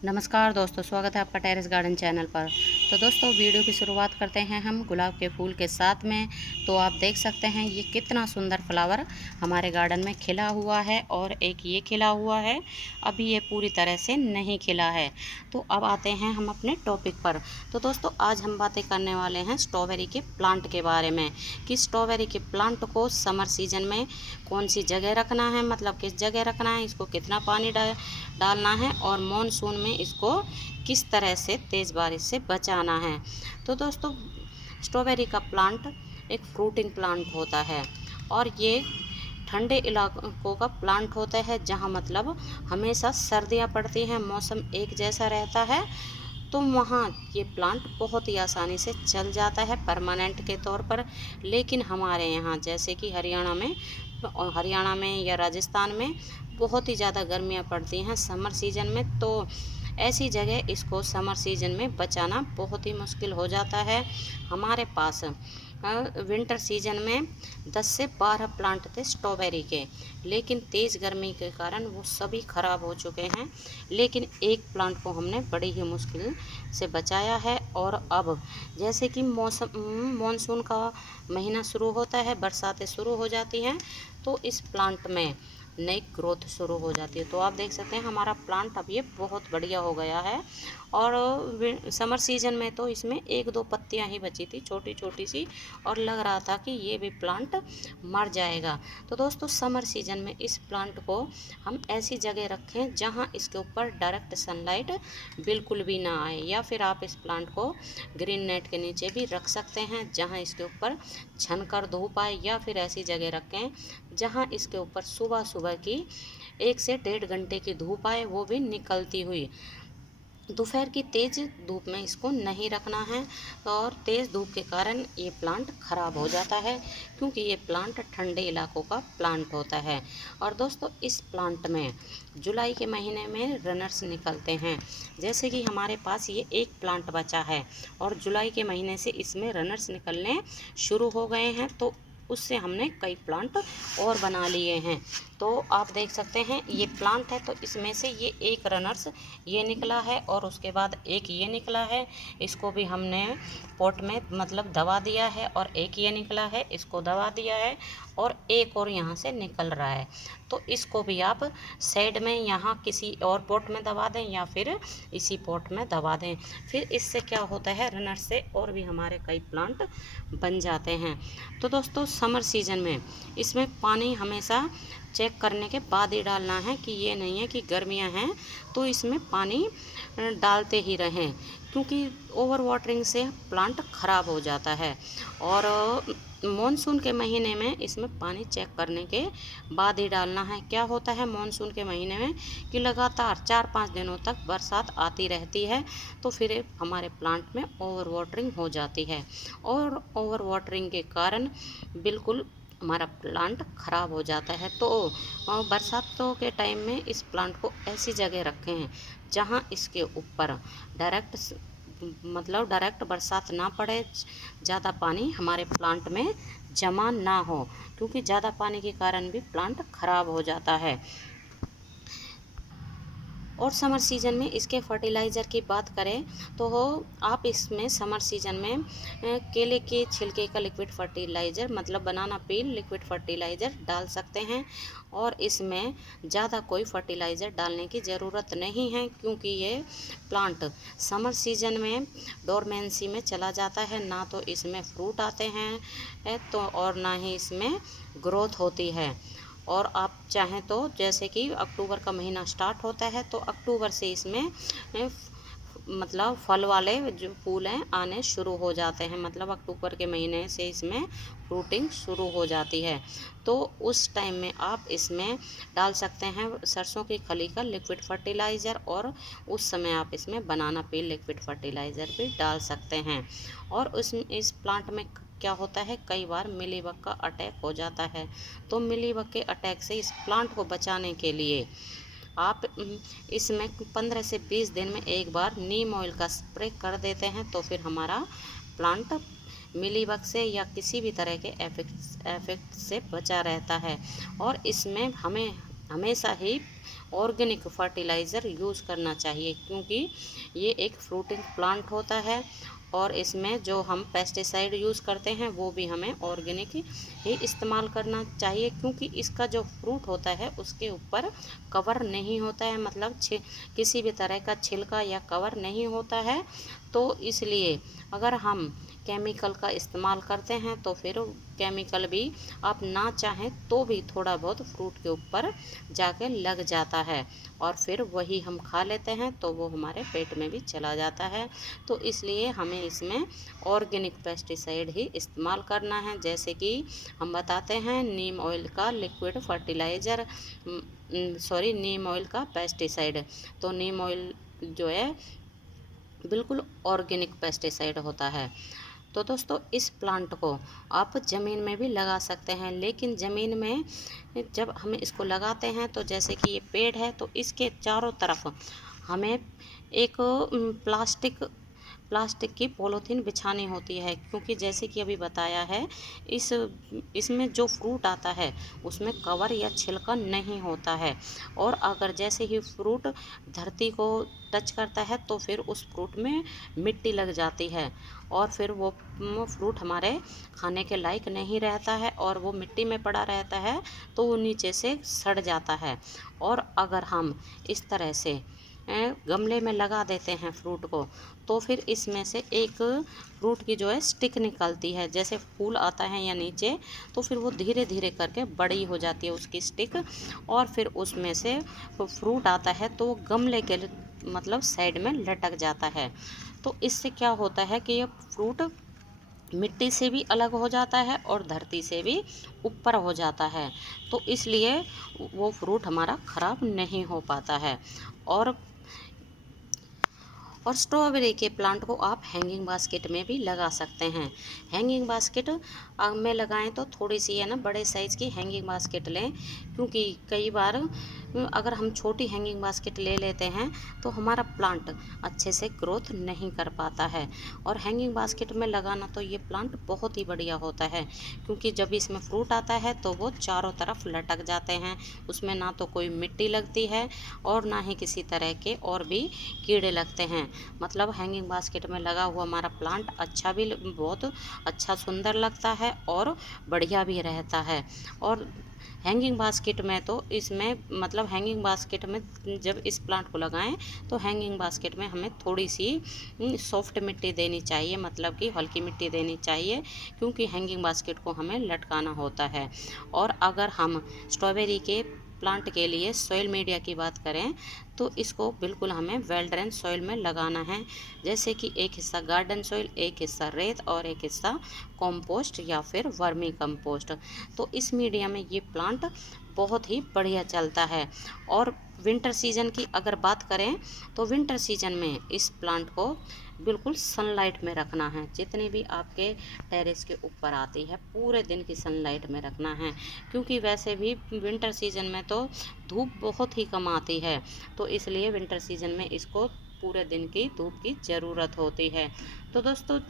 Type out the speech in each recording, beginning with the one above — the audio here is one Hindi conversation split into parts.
नमस्कार दोस्तों, स्वागत है आपका टेरेस गार्डन चैनल पर। तो दोस्तों वीडियो की शुरुआत करते हैं हम गुलाब के फूल के साथ में। तो आप देख सकते हैं ये कितना सुंदर फ्लावर हमारे गार्डन में खिला हुआ है और एक ये खिला हुआ है। अभी ये पूरी तरह से नहीं खिला है। तो अब आते हैं हम अपने टॉपिक पर। तो दोस्तों आज हम बातें करने वाले हैं स्ट्रॉबेरी के प्लांट के बारे में कि स्ट्रॉबेरी के प्लांट को समर सीजन में कौन सी जगह रखना है, मतलब किस जगह रखना है, इसको कितना पानी डालना है और मॉनसून में इसको किस तरह से तेज़ बारिश से बचाना है। तो दोस्तों स्ट्रॉबेरी का प्लांट एक फ्रूटिंग प्लांट होता है और ये ठंडे इलाकों का प्लांट होता है जहाँ मतलब हमेशा सर्दियाँ पड़ती हैं, मौसम एक जैसा रहता है। तो वहाँ ये प्लांट बहुत ही आसानी से चल जाता है परमानेंट के तौर पर। लेकिन हमारे यहाँ जैसे कि हरियाणा में या राजस्थान में बहुत ही ज़्यादा गर्मियाँ पड़ती हैं समर सीज़न में। तो ऐसी जगह इसको समर सीज़न में बचाना बहुत ही मुश्किल हो जाता है। हमारे पास विंटर सीजन में 10 से 12 प्लांट थे स्ट्रॉबेरी के, लेकिन तेज़ गर्मी के कारण वो सभी ख़राब हो चुके हैं। लेकिन एक प्लांट को हमने बड़ी ही मुश्किल से बचाया है। और अब जैसे कि मॉनसून का महीना शुरू होता है, बरसातें शुरू हो जाती हैं, तो इस प्लांट में नई ग्रोथ शुरू हो जाती है। तो आप देख सकते हैं हमारा प्लांट अब ये बहुत बढ़िया हो गया है। और समर सीजन में तो इसमें एक दो पत्तियां ही बची थी छोटी छोटी सी, और लग रहा था कि ये भी प्लांट मर जाएगा। तो दोस्तों समर सीजन में इस प्लांट को हम ऐसी जगह रखें जहां इसके ऊपर डायरेक्ट सनलाइट बिल्कुल भी ना आए, या फिर आप इस प्लांट को ग्रीन नेट के नीचे भी रख सकते हैं जहां इसके ऊपर छनकर धूप आए, या फिर ऐसी जगह रखें जहां इसके ऊपर सुबह सुबह की 1 से 1.5 घंटे की धूप आए, वो भी निकलती हुई। दोपहर की तेज़ धूप में इसको नहीं रखना है और तेज़ धूप के कारण ये प्लांट ख़राब हो जाता है, क्योंकि ये प्लांट ठंडे इलाकों का प्लांट होता है। और दोस्तों इस प्लांट में जुलाई के महीने में रनर्स निकलते हैं। जैसे कि हमारे पास ये एक प्लांट बचा है और जुलाई के महीने से इसमें रनर्स निकलने शुरू हो गए हैं, तो उससे हमने कई प्लांट और बना लिए हैं। तो आप देख सकते हैं ये प्लांट है, तो इसमें से ये एक रनर्स ये निकला है और उसके बाद एक ये निकला है। इसको भी हमने पॉट में मतलब दबा दिया है, और एक ये निकला है, इसको दबा दिया है, और एक और यहाँ से निकल रहा है। तो इसको भी आप साइड में यहाँ किसी और पॉट में दबा दें या फिर इसी पॉट में दबा दें। फिर इससे क्या होता है, रनर से और भी हमारे कई प्लांट बन जाते हैं। तो दोस्तों समर सीजन में इसमें पानी हमेशा चेक करने के बाद ही डालना है, कि ये नहीं है कि गर्मियां हैं तो इसमें पानी डालते ही रहें, क्योंकि ओवर वाटरिंग से प्लांट ख़राब हो जाता है। और मॉनसून के महीने में इसमें पानी चेक करने के बाद ही डालना है। क्या होता है मॉनसून के महीने में कि लगातार 4-5 दिनों तक बरसात आती रहती है, तो फिर हमारे प्लांट में ओवर वाटरिंग हो जाती है, और ओवर वाटरिंग के कारण बिल्कुल हमारा प्लांट ख़राब हो जाता है। तो बरसातों के टाइम में इस प्लांट को ऐसी जगह रखें हैं जहाँ इसके ऊपर डायरेक्ट मतलब डायरेक्ट बरसात ना पड़े, ज़्यादा पानी हमारे प्लांट में जमा ना हो, क्योंकि ज़्यादा पानी के कारण भी प्लांट ख़राब हो जाता है। और समर सीजन में इसके फर्टिलाइज़र की बात करें तो आप इसमें समर सीजन में केले के छिलके का लिक्विड फर्टिलाइज़र मतलब बनाना पील लिक्विड फर्टिलाइज़र डाल सकते हैं। और इसमें ज़्यादा कोई फर्टिलाइज़र डालने की ज़रूरत नहीं है, क्योंकि ये प्लांट समर सीजन में डोरमेंसी में चला जाता है। ना तो इसमें फ्रूट आते हैं तो और ना ही इसमें ग्रोथ होती है। और आप चाहें तो जैसे कि अक्टूबर का महीना स्टार्ट होता है, तो अक्टूबर से इसमें मतलब फल वाले जो फूल हैं आने शुरू हो जाते हैं, मतलब अक्टूबर के महीने से इसमें फ्रूटिंग शुरू हो जाती है। तो उस टाइम में आप इसमें डाल सकते हैं सरसों की खली का लिक्विड फर्टिलाइज़र, और उस समय आप इसमें बनाना पील लिक्विड फर्टिलाइज़र भी डाल सकते हैं। और इस प्लांट में क्या होता है, कई बार मिलीबग का अटैक हो जाता है। तो मिलीबग के अटैक से इस प्लांट को बचाने के लिए आप इसमें 15 से 20 दिन में एक बार नीम ऑयल का स्प्रे कर देते हैं, तो फिर हमारा प्लांट मिलीबग से या किसी भी तरह के इफेक्ट से बचा रहता है। और इसमें हमें हमेशा ही ऑर्गेनिक फर्टिलाइज़र यूज़ करना चाहिए, क्योंकि ये एक फ्रूटिंग प्लांट होता है और इसमें जो हम पेस्टिसाइड यूज़ करते हैं वो भी हमें ऑर्गेनिक ही इस्तेमाल करना चाहिए, क्योंकि इसका जो फ्रूट होता है उसके ऊपर कवर नहीं होता है, मतलब किसी भी तरह का छिलका या कवर नहीं होता है। तो इसलिए अगर हम केमिकल का इस्तेमाल करते हैं तो फिर केमिकल भी आप ना चाहें तो भी थोड़ा बहुत फ्रूट के ऊपर जाके लग जाता है और फिर वही हम खा लेते हैं तो वो हमारे पेट में भी चला जाता है। तो इसलिए हमें इसमें ऑर्गेनिक पेस्टिसाइड ही इस्तेमाल करना है, जैसे कि हम बताते हैं नीम ऑयल का लिक्विड फर्टिलाइज़र, नीम ऑयल का पेस्टिसाइड। तो नीम ऑयल जो है बिल्कुल ऑर्गेनिक पेस्टिसाइड होता है। तो दोस्तों इस प्लांट को आप ज़मीन में भी लगा सकते हैं, लेकिन ज़मीन में जब हम इसको लगाते हैं तो जैसे कि ये पेड़ है तो इसके चारों तरफ हमें एक प्लास्टिक की पॉलीथीन बिछानी होती है, क्योंकि जैसे कि अभी बताया है इस इसमें जो फ्रूट आता है उसमें कवर या छिलका नहीं होता है, और अगर जैसे ही फ्रूट धरती को टच करता है तो फिर उस फ्रूट में मिट्टी लग जाती है और फिर वो फ्रूट हमारे खाने के लायक नहीं रहता है और वो मिट्टी में पड़ा रहता है तो वो नीचे से सड़ जाता है। और अगर हम इस तरह से गमले में लगा देते हैं फ्रूट को तो फिर इसमें से एक फ्रूट की जो है स्टिक निकलती है, जैसे फूल आता है या नीचे तो फिर वो धीरे धीरे करके बड़ी हो जाती है उसकी स्टिक, और फिर उसमें से फ्रूट आता है तो वो गमले के मतलब साइड में लटक जाता है। तो इससे क्या होता है कि ये फ्रूट मिट्टी से भी अलग हो जाता है और धरती से भी ऊपर हो जाता है, तो इसलिए वो फ्रूट हमारा ख़राब नहीं हो पाता है। और स्ट्रॉबेरी के प्लांट को आप हैंगिंग बास्केट में भी लगा सकते हैं। हैंगिंग बास्केट में लगाएं तो थोड़ी सी है ना बड़े साइज़ की हैंगिंग बास्केट लें, क्योंकि कई बार अगर हम छोटी हैंगिंग बास्केट ले लेते हैं तो हमारा प्लांट अच्छे से ग्रोथ नहीं कर पाता है। और हैंगिंग बास्केट में लगाना तो ये प्लांट बहुत ही बढ़िया होता है, क्योंकि जब इसमें फ्रूट आता है तो वो चारों तरफ लटक जाते हैं, उसमें ना तो कोई मिट्टी लगती है और ना ही किसी तरह के और भी कीड़े लगते हैं। मतलब हैंगिंग बास्केट में लगा हुआ हमारा प्लांट अच्छा भी बहुत अच्छा सुंदर लगता है और बढ़िया भी रहता है। और हैंगिंग बास्केट में तो इसमें मतलब हैंगिंग बास्केट में जब इस प्लांट को लगाएं तो हैंगिंग बास्केट में हमें थोड़ी सी सॉफ्ट मिट्टी देनी चाहिए, मतलब कि हल्की मिट्टी देनी चाहिए, क्योंकि हैंगिंग बास्केट को हमें लटकाना होता है। और अगर हम स्ट्रॉबेरी के प्लांट के लिए सॉइल मीडिया की बात करें तो इसको बिल्कुल हमें वेल ड्रेन सॉइल में लगाना है, जैसे कि एक हिस्सा गार्डन सॉइल, एक हिस्सा रेत और एक हिस्सा कंपोस्ट या फिर वर्मी कंपोस्ट। तो इस मीडिया में ये प्लांट बहुत ही बढ़िया चलता है। और विंटर सीजन की अगर बात करें तो विंटर सीजन में इस प्लांट को बिल्कुल सनलाइट में रखना है, जितनी भी आपके टेरेस के ऊपर आती है पूरे दिन की सनलाइट में रखना है, क्योंकि वैसे भी विंटर सीजन में तो धूप बहुत ही कम आती है, तो इसलिए विंटर सीजन में इसको पूरे दिन की धूप की ज़रूरत होती है। तो दोस्तों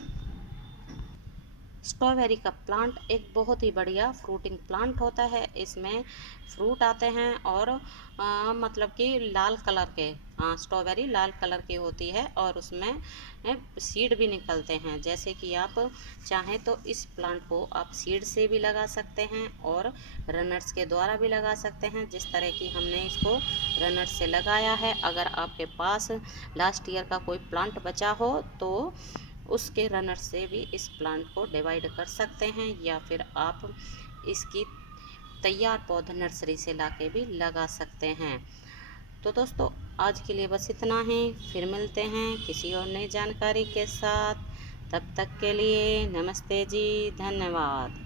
स्ट्रॉबेरी का प्लांट एक बहुत ही बढ़िया फ्रूटिंग प्लांट होता है। इसमें फ्रूट आते हैं और मतलब कि लाल कलर के, स्ट्रॉबेरी लाल कलर की होती है और उसमें सीड भी निकलते हैं। जैसे कि आप चाहें तो इस प्लांट को आप सीड से भी लगा सकते हैं और रनर्स के द्वारा भी लगा सकते हैं, जिस तरह की हमने इसको रनर्स से लगाया है। अगर आपके पास लास्ट ईयर का कोई प्लांट बचा हो तो उसके रनर से भी इस प्लांट को डिवाइड कर सकते हैं, या फिर आप इसकी तैयार पौधा नर्सरी से लाके भी लगा सकते हैं। तो दोस्तों आज के लिए बस इतना ही, फिर मिलते हैं किसी और नई जानकारी के साथ। तब तक के लिए नमस्ते जी, धन्यवाद।